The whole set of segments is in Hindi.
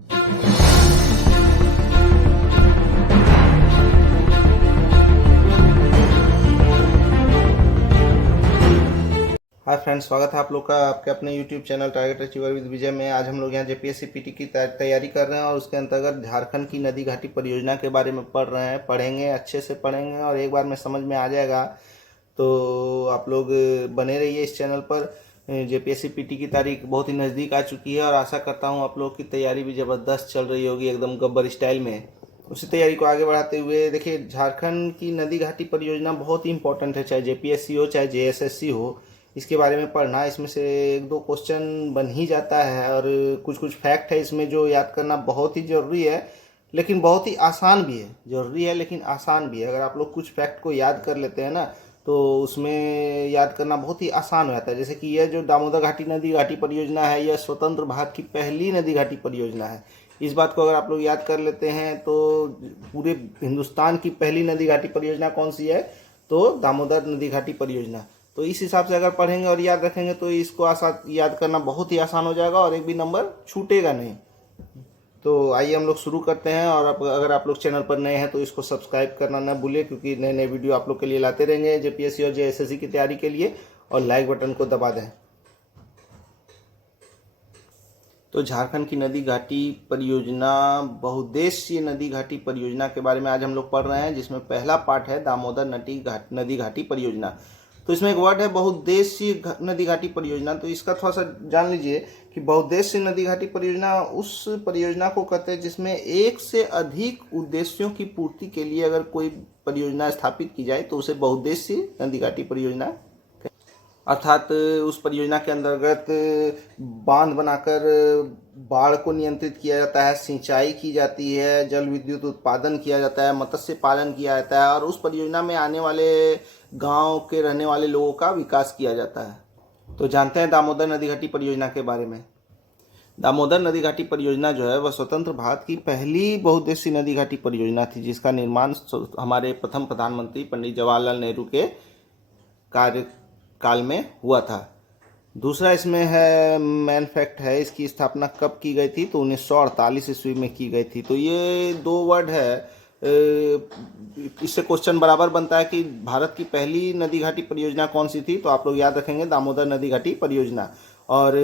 हाय फ्रेंड्स, स्वागत है आप लोग का आपके अपने YouTube channel Target Achiever with Vijay में। आज हम लोग यहाँ जेपीएससी पीटी की तैयारी कर रहे हैं और उसके अंतर्गत झारखंड की नदी घाटी परियोजना के बारे में पढ़ रहे हैं। पढ़ेंगे, अच्छे से पढ़ेंगे और एक बार में समझ में आ जाएगा। तो आप लोग बने रहिए इस चैनल पर। जेपीएससी पीटी की तारीख बहुत ही नज़दीक आ चुकी है और आशा करता हूँ आप लोग की तैयारी भी ज़बरदस्त चल रही होगी, एकदम गब्बर स्टाइल में। उसी तैयारी को आगे बढ़ाते हुए देखिए, झारखंड की नदी घाटी परियोजना बहुत ही इंपॉर्टेंट है, चाहे जेपीएससी हो चाहे जेएसएससी हो। इसके बारे में पढ़ना, इसमें से एक दो क्वेश्चन बन ही जाता है और कुछ कुछ फैक्ट है इसमें जो याद करना बहुत ही ज़रूरी है, लेकिन बहुत ही आसान भी है। ज़रूरी है लेकिन आसान भी है। अगर आप लोग कुछ फैक्ट को याद कर लेते हैं ना, तो उसमें याद करना बहुत ही आसान हो जाता है। जैसे कि यह जो दामोदर घाटी नदी घाटी परियोजना है, यह स्वतंत्र भारत की पहली नदी घाटी परियोजना है। इस बात को अगर आप लोग याद कर लेते हैं तो पूरे हिंदुस्तान की पहली नदी घाटी परियोजना कौन सी है, तो दामोदर नदी घाटी परियोजना। तो इस हिसाब से अगर पढ़ेंगे और याद रखेंगे तो इसको आसान याद करना बहुत ही आसान हो जाएगा और एक भी नंबर छूटेगा नहीं। तो आइए हम लोग शुरू करते हैं। और अगर आप लोग चैनल पर नए हैं तो इसको सब्सक्राइब करना ना भूलें, क्योंकि नए नए वीडियो आप लोग के लिए लाते रहेंगे जेपीएससी और जेएसएससी की तैयारी के लिए। और लाइक बटन को दबा दें। तो झारखंड की नदी घाटी परियोजना, बहुउद्देशीय नदी घाटी परियोजना के बारे में आज हम लोग पढ़ रहे हैं, जिसमें पहला पार्ट है दामोदर नदी घाटी परियोजना। तो इसमें एक वर्ड है बहुउद्देशीय नदी घाटी परियोजना। तो इसका थोड़ा सा जान लीजिए कि बहुउद्देशीय नदी घाटी परियोजना उस परियोजना को कहते हैं जिसमें एक से अधिक उद्देश्यों की पूर्ति के लिए अगर कोई परियोजना स्थापित की जाए तो उसे बहुउद्देशीय नदी घाटी परियोजना, अर्थात उस परियोजना के अंतर्गत बांध बनाकर बाढ़ को नियंत्रित किया जाता है, सिंचाई की जाती है, जल विद्युत उत्पादन किया जाता है, मत्स्य पालन किया जाता है और उस परियोजना में आने वाले गांव के रहने वाले लोगों का विकास किया जाता है। तो जानते हैं दामोदर नदी घाटी परियोजना के बारे में। दामोदर नदी घाटी परियोजना जो है वह स्वतंत्र भारत की पहली बहुउद्देशीय नदी घाटी परियोजना थी, जिसका निर्माण हमारे प्रथम प्रधानमंत्री पंडित जवाहरलाल नेहरू के कार्यकाल में हुआ था। दूसरा इसमें है मैन फैक्ट है, इसकी स्थापना कब की गई थी, तो 1948 ईस्वी में की गई थी। तो ये दो वर्ड है, इससे क्वेश्चन बराबर बनता है कि भारत की पहली नदी घाटी परियोजना कौन सी थी, तो आप लोग याद रखेंगे दामोदर नदी घाटी परियोजना। और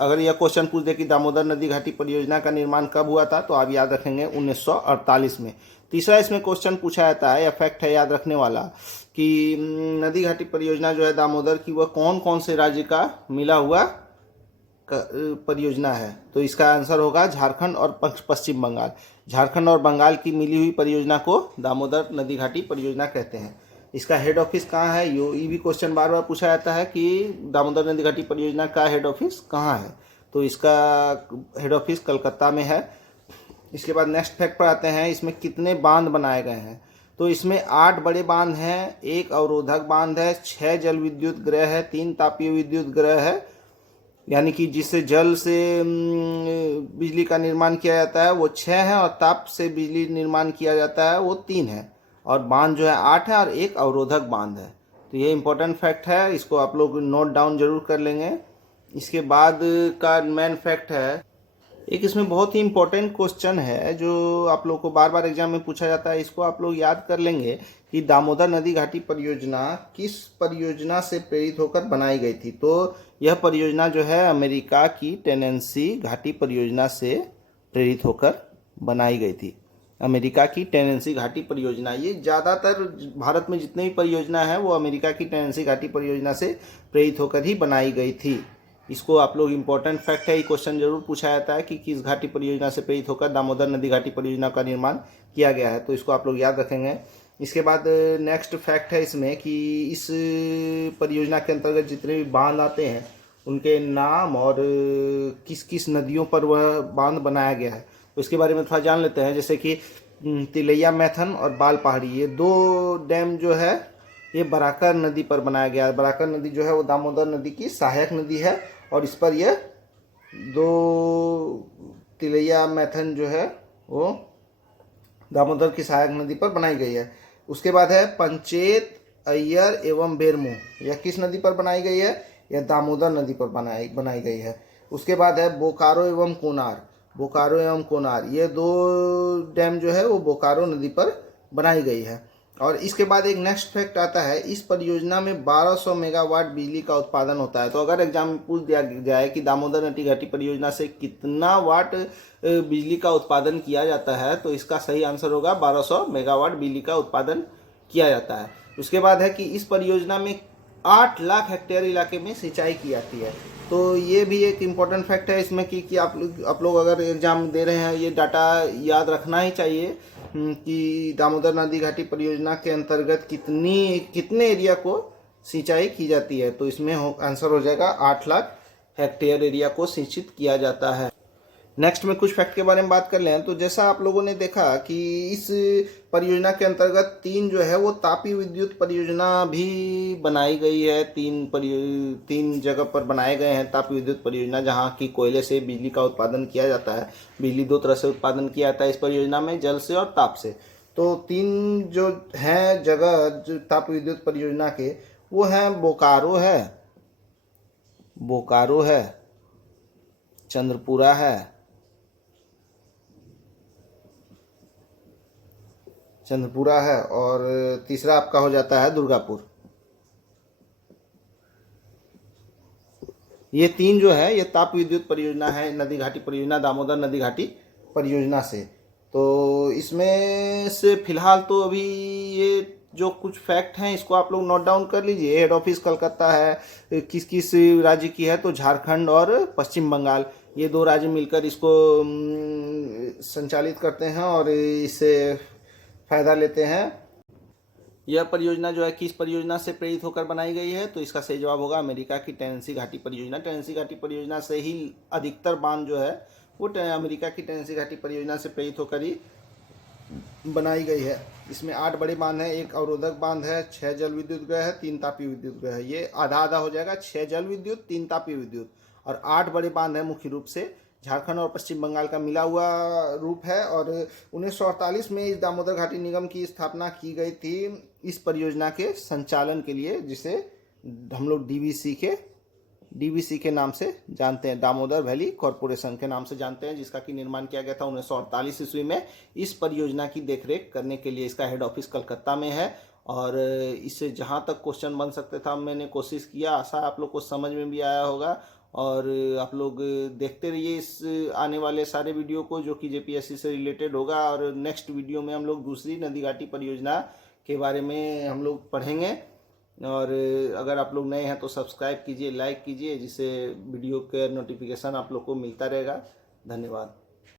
अगर यह क्वेश्चन पूछ दे कि दामोदर नदी घाटी परियोजना का निर्माण कब हुआ था, तो आप याद रखेंगे 1948 में। तीसरा इसमें क्वेश्चन पूछा जाता है या फैक्ट है याद रखने वाला कि नदी घाटी परियोजना जो है दामोदर की, वह कौन कौन से राज्य का मिला हुआ परियोजना है। तो इसका आंसर होगा झारखंड और पश्चिम बंगाल। झारखंड और बंगाल की मिली हुई परियोजना को दामोदर नदी घाटी परियोजना कहते हैं। इसका हेड ऑफिस कहाँ है, ये भी क्वेश्चन बार बार पूछा जाता है कि दामोदर नदी घाटी परियोजना का हेड ऑफिस कहाँ है। तो इसका हेड ऑफिस कलकत्ता में है। इसके बाद नेक्स्ट फैक्ट पर आते हैं, इसमें कितने बांध बनाए गए हैं। तो इसमें 8 बड़े बांध हैं, 1 अवरोधक बांध है, 6 जल विद्युत गृह है, 3 तापीय विद्युत गृह है, यानी कि जिससे जल से बिजली का निर्माण किया जाता है वो 6 है और ताप से बिजली निर्माण किया जाता है वो 3 है। और बांध जो है 8 है और 1 अवरोधक बांध है। तो ये इंपॉर्टेंट फैक्ट है, इसको आप लोग नोट डाउन जरूर कर लेंगे। इसके बाद का मेन फैक्ट है, एक इसमें बहुत ही इंपॉर्टेंट क्वेश्चन है जो आप लोग को बार बार एग्जाम में पूछा जाता है, इसको आप लोग याद कर लेंगे कि दामोदर नदी घाटी परियोजना किस परियोजना से प्रेरित होकर बनाई गई थी। तो यह परियोजना जो है अमेरिका की टेनेंसी घाटी परियोजना से प्रेरित होकर बनाई गई थी। अमेरिका की टेनेंसी घाटी परियोजना, ये ज़्यादातर भारत में जितने भी परियोजना है वो अमेरिका की टेनेंसी घाटी परियोजना से प्रेरित होकर ही बनाई गई थी। इसको आप लोग इम्पोर्टेंट फैक्ट है, ये क्वेश्चन जरूर पूछा जाता है कि किस घाटी परियोजना से प्रेरित होकर दामोदर नदी घाटी परियोजना का निर्माण किया गया है। तो इसको आप लोग याद रखेंगे। इसके बाद नेक्स्ट फैक्ट है इसमें कि इस परियोजना के अंतर्गत जितने भी बांध आते हैं उनके नाम और किस किस नदियों पर वह बांध बनाया गया है, तो इसके बारे में थोड़ा जान लेते हैं। जैसे कि तिलैया मैथन और बाल पहाड़ी, ये 2 डैम जो है ये बराकर नदी पर बनाया गया है। बराकर नदी जो है वो दामोदर नदी की सहायक नदी है और इस पर यह 2 तिलैया मैथन जो है वो दामोदर की सहायक नदी पर बनाई गई है। उसके बाद है पंचेत, अय्यर एवं बेरमो, यह किस नदी पर बनाई गई है, यह दामोदर नदी पर बनाई गई है। उसके बाद है बोकारो एवं कोनार। बोकारो एवं कोनार, ये 2 डैम जो है वो बोकारो नदी पर बनाई गई है। और इसके बाद एक नेक्स्ट फैक्ट आता है, इस परियोजना में 1200 मेगावाट बिजली का उत्पादन होता है। तो अगर एग्जाम में पूछ दिया जाए कि दामोदर नदी घाटी परियोजना से कितना वाट बिजली का उत्पादन किया जाता है, तो इसका सही आंसर होगा 1200 मेगावाट बिजली का उत्पादन किया जाता है। उसके बाद है कि इस परियोजना में 8 लाख हेक्टेयर इलाके में सिंचाई की जाती है। तो ये भी एक इम्पॉर्टेंट फैक्ट है इसमें कि आप लोग अगर एग्जाम दे रहे हैं, ये डाटा याद रखना ही चाहिए कि दामोदर नदी घाटी परियोजना के अंतर्गत कितने एरिया को सिंचाई की जाती है। तो इसमें आंसर हो जाएगा 8 लाख हेक्टेयर एरिया को सिंचित किया जाता है। नेक्स्ट में कुछ फैक्ट के बारे में बात कर लें तो जैसा आप लोगों ने देखा कि इस परियोजना के अंतर्गत 3 जो है वो तापी विद्युत परियोजना भी बनाई गई है। 3 जगह पर बनाए गए हैं तापी विद्युत परियोजना, जहाँ की कोयले से बिजली का उत्पादन किया जाता है। बिजली 2 तरह से उत्पादन किया जाता है इस परियोजना में, जल से और ताप से। तो 3 जो हैं जगह जो ताप विद्युत परियोजना के, वो हैं बोकारो है, चंद्रपुरा है, और तीसरा आपका हो जाता है दुर्गापुर। ये 3 जो है ये ताप विद्युत परियोजना है, नदी घाटी परियोजना, दामोदर नदी घाटी परियोजना से। तो इसमें से फिलहाल तो अभी ये जो कुछ फैक्ट हैं इसको आप लोग नोट डाउन कर लीजिए। हेड ऑफिस कलकत्ता है, किस किस राज्य की है, तो झारखंड और पश्चिम बंगाल, ये 2 राज्य मिलकर इसको संचालित करते हैं और इससे फायदा लेते हैं। यह परियोजना जो है किस परियोजना से प्रेरित होकर बनाई गई है, तो इसका सही जवाब होगा अमेरिका की टेनेसी घाटी परियोजना। टेनेसी घाटी परियोजना से ही अधिकतर बांध जो है वो अमेरिका की टेनेसी घाटी परियोजना से प्रेरित होकर ही बनाई गई है। इसमें 8 बड़े बांध हैं, 1 अवरोधक बांध है, 6 जल विद्युत गृह है, 3 तापीय विद्युत गृह है। ये आधा आधा हो जाएगा, 6 जल विद्युत, 3 तापीय विद्युत और 8 बड़े बांध है। मुख्य रूप से झारखंड और पश्चिम बंगाल का मिला हुआ रूप है। और 1948 में इस दामोदर घाटी निगम की स्थापना की गई थी इस परियोजना के संचालन के लिए, जिसे हम लोग डीवीसी के नाम से जानते हैं, दामोदर वैली कॉरपोरेशन के नाम से जानते हैं, जिसका कि निर्माण किया गया था 1948 ईस्वी में इस परियोजना की देखरेख करने के लिए। इसका हेड ऑफिस कलकत्ता में है और इससे जहां तक क्वेश्चन बन सकते था मैंने कोशिश किया। आशा आप लोग को समझ में भी आया होगा और आप लोग देखते रहिए इस आने वाले सारे वीडियो को जो कि जेपीएससी से रिलेटेड होगा। और नेक्स्ट वीडियो में हम लोग दूसरी नदी घाटी परियोजना के बारे में हम लोग पढ़ेंगे। और अगर आप लोग नए हैं तो सब्सक्राइब कीजिए, लाइक कीजिए, जिससे वीडियो का नोटिफिकेशन आप लोग को मिलता रहेगा। धन्यवाद।